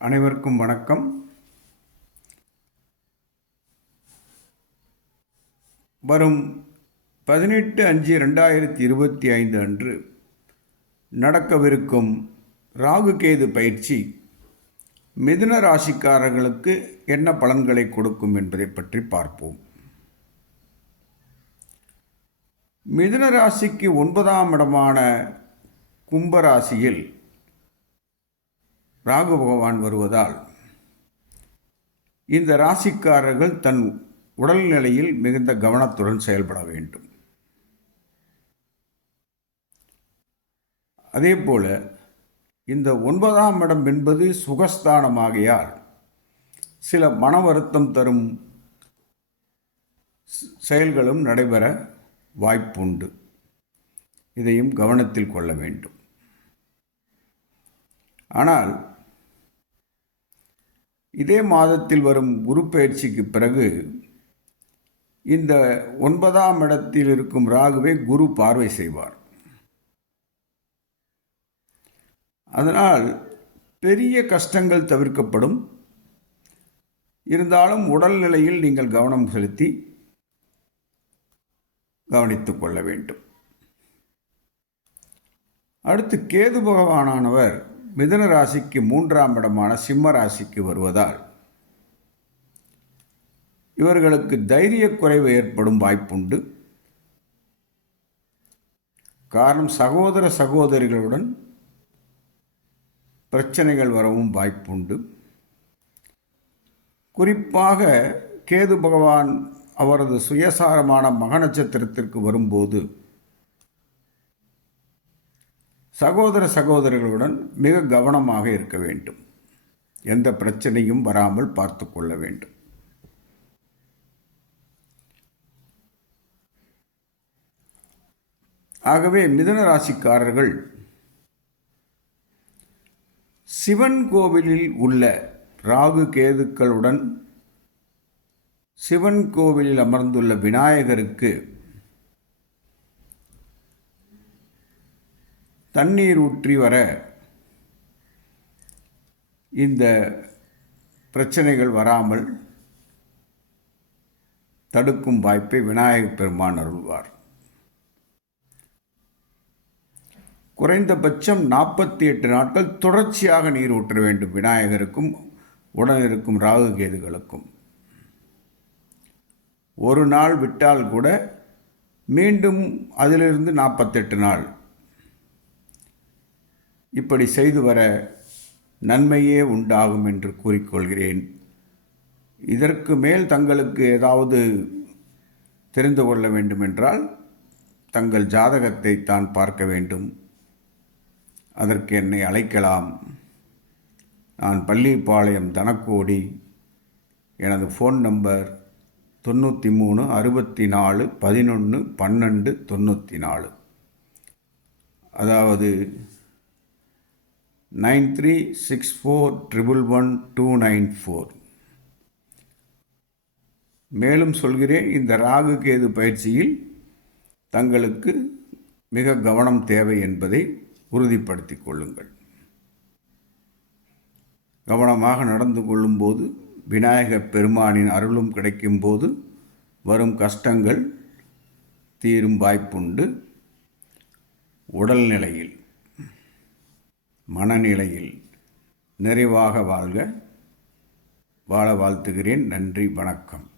அனைவருக்கும் வணக்கம். வரும் பதினெட்டு அஞ்சு ரெண்டாயிரத்தி இருபத்தி ஐந்து அன்று நடக்கவிருக்கும் ராகுகேது பயிற்சி மிதுன ராசிக்காரர்களுக்கு என்ன பலன்களை கொடுக்கும் என்பதை பற்றி பார்ப்போம். மிதுன ராசிக்கு ஒன்பதாம் இடமான கும்பராசியில் ராகு பகவான் வருவதால் இந்த ராசிக்காரர்கள் தன் உடல்நிலையில் மிகுந்த கவனத்துடன் செயல்பட வேண்டும். அதே போல் இந்த ஒன்பதாம் இடம் என்பது சுகஸ்தானமாகையால் சில மன வருத்தம் தரும் செயல்களும் நடைபெற வாய்ப்புண்டு. இதையும் கவனத்தில் கொள்ள வேண்டும். ஆனால் இதே மாதத்தில் வரும் குரு பயிற்சிக்கு பிறகு இந்த ஒன்பதாம் இடத்தில் இருக்கும் ராகுவை குரு பார்வை செய்வார். அதனால் பெரிய கஷ்டங்கள் தவிர்க்கப்படும். இருந்தாலும் உடல்நிலையில் நீங்கள் கவனம் செலுத்தி கவனித்துக் கொள்ள வேண்டும். அடுத்து கேது பகவானானவர் மிதுன ராசிக்கு மூன்றாம் இடமான சிம்ம ராசிக்கு வருவதால் இவர்களுக்கு தைரிய குறைவு ஏற்படும் வாய்ப்புண்டு. காரணம் சகோதர சகோதரிகளுடன் பிரச்சனைகள் வரவும் வாய்ப்புண்டு. குறிப்பாக கேது பகவான் அவரது சுயசாரமான மக நட்சத்திரத்திற்கு வரும்போது சகோதர சகோதரிகளுடன் மிக கவனமாக இருக்க வேண்டும். எந்த பிரச்சனையும் வராமல் பார்த்து கொள்ள வேண்டும். ஆகவே மிதுன ராசிக்காரர்கள் சிவன் கோவிலில் உள்ள ராகு கேதுக்களுடன் சிவன் கோவிலில் அமர்ந்துள்ள விநாயகருக்கு தண்ணீர் ஊற்றி வர இந்த பிரச்சனைகள் வராமல் தடுக்கும் வாய்ப்பை விநாயகப் பெருமான் அருள்வார். குறைந்தபட்சம் நாற்பத்தி எட்டு நாட்கள் தொடர்ச்சியாக நீர் ஊற்ற வேண்டும் விநாயகருக்கும் உடன் இருக்கும் ராகு கேதுகளுக்கும். ஒரு நாள் விட்டால் கூட மீண்டும் அதிலிருந்து நாற்பத்தெட்டு நாள் இப்படி செய்து வர நன்மையே உண்டாகும் என்று கூறிக்கொள்கிறேன். இதற்கு மேல் தங்களுக்கு ஏதாவது தெரிந்து கொள்ள வேண்டுமென்றால் தங்கள் ஜாதகத்தை தான் பார்க்க வேண்டும். அதற்கு என்னை அழைக்கலாம். நான் பள்ளிப்பாளையம் தனக்கோடி எனது ஃபோன் நம்பர் தொண்ணூற்றி மூணு அறுபத்தி நாலு பதினொன்று பன்னெண்டு தொண்ணூற்றி நாலு அதாவது nine three six four triple one two nine four. மேலும் சொல்கிறேன் இந்த ராகு கேது பயிற்சியில் தங்களுக்கு மிக கவனம் தேவை என்பதை உறுதிப்படுத்தி கொள்ளுங்கள். கவனமாக நடந்து கொள்ளும்போது விநாயகப் பெருமானின் அருளும் கிடைக்கும்போது வரும் கஷ்டங்கள் தீரும் வாய்ப்புண்டு. உடல்நிலையில் மனநிலையில் நிறைவாக வாழ்க. வாழ வாழ்த்துகிறேன். நன்றி. வணக்கம்.